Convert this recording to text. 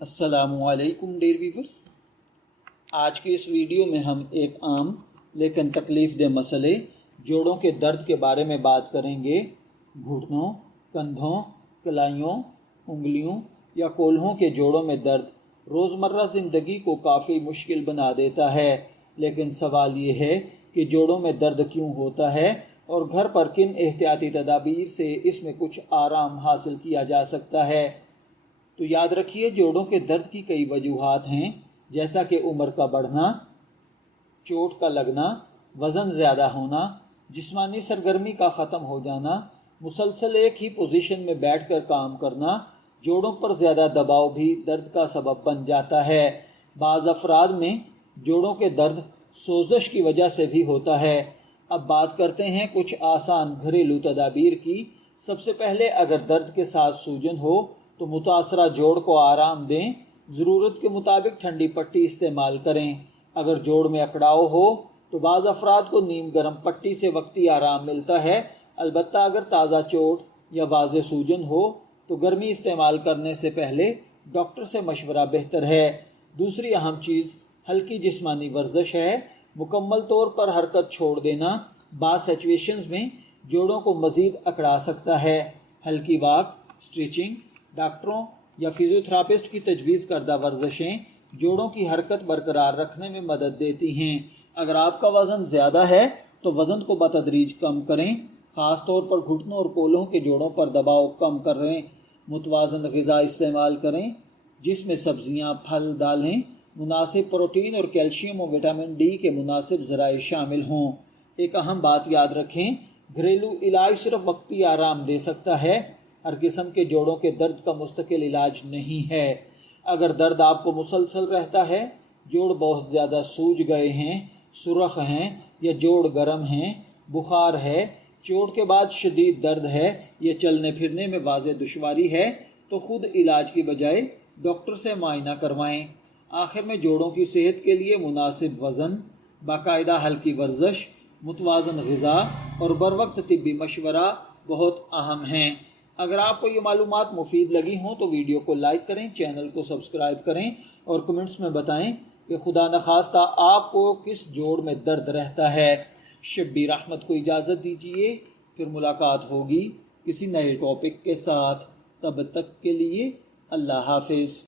अस्सलामुअलैकुम dear viewers. आज की इस वीडियो में हम एक आम लेकिन तकलीफ दह मसले जोड़ों के दर्द के बारे में बात करेंगे। घुटनों, कंधों, कलाइयों, उंगलियों या कोल्हों के जोड़ों में दर्द रोज़मर्रा ज़िंदगी को काफ़ी मुश्किल बना देता है, लेकिन सवाल ये है कि जोड़ों में दर्द क्यों होता है और घर पर किन एहतियाती तदाबीर से इसमें कुछ आराम हासिल किया जा सकता है। तो याद रखिए, जोड़ों के दर्द की कई वजूहात हैं, जैसा कि उम्र का बढ़ना, चोट का लगना, वज़न ज़्यादा होना, जिस्मानी सरगर्मी का ख़त्म हो जाना, मुसलसल एक ही पोजीशन में बैठकर काम करना। जोड़ों पर ज़्यादा दबाव भी दर्द का सबब बन जाता है। बाज़ अफराद में जोड़ों के दर्द सोजश की वजह से भी होता है। अब बात करते हैं कुछ आसान घरेलू तदाबीर की। सबसे पहले, अगर दर्द के साथ सूजन हो तो मुतासरा जोड़ को आराम दें। ज़रूरत के मुताबिक ठंडी पट्टी इस्तेमाल करें। अगर जोड़ में अकड़ाव हो तो बाज़ अफराद को नीम गर्म पट्टी से वक्ती आराम मिलता है। अलबत्ता अगर ताज़ा चोट या वाज़े सूजन हो तो गर्मी इस्तेमाल करने से पहले डॉक्टर से मशवरा बेहतर है। दूसरी अहम चीज़ हल्की जिस्मानी वर्जिश है। मुकम्मल तौर पर हरकत छोड़ देना बाज़ सिचुएशंस में जोड़ों को मज़ीद अकड़ा सकता है। हल्की वॉक, स्ट्रेचिंग, डॉक्टरों या फिजियोथेरापिस्ट की तजवीज़ करदा वर्जिशें जोड़ों की हरकत बरकरार रखने में मदद देती हैं। अगर आपका वज़न ज़्यादा है तो वज़न को बतदरीज कम करें, ख़ास तौर पर घुटनों और कोल्हों के जोड़ों पर दबाव कम करें। मुतवाज़न ग़िज़ा इस्तेमाल करें, जिसमें सब्ज़ियाँ, फल, दालें, मुनासिब प्रोटीन और कैल्शियम और विटामिन डी के मुनासिब ज़राए शामिल हों। एक अहम बात याद रखें, घरेलू इलाज सिर्फ वक्ती आराम दे सकता है, हर किस्म के जोड़ों के दर्द का मुस्तकिल इलाज नहीं है। अगर दर्द आपको मुसलसल रहता है, जोड़ बहुत ज़्यादा सूज गए हैं, सुरख हैं या जोड़ गर्म हैं, बुखार है, चोट के बाद शदीद दर्द है या चलने फिरने में वाज़े दुश्वारी है, तो ख़ुद इलाज की बजाय डॉक्टर से मुआयना करवाएं। आखिर में, जोड़ों की सेहत के लिए मुनासिब वज़न, बाकायदा हल्की वर्जिश, मुतवाज़न ग़िज़ा और बर वक्त तिब्बी मशवरा बहुत अहम हैं। अगर आपको ये मालूमात मुफीद लगी हों तो वीडियो को लाइक करें, चैनल को सब्सक्राइब करें और कमेंट्स में बताएं कि खुदा न खास्ता आपको किस जोड़ में दर्द रहता है। शब्बीर अहमद को इजाज़त दीजिए, फिर मुलाकात होगी किसी नए टॉपिक के साथ। तब तक के लिए अल्लाह हाफिज़।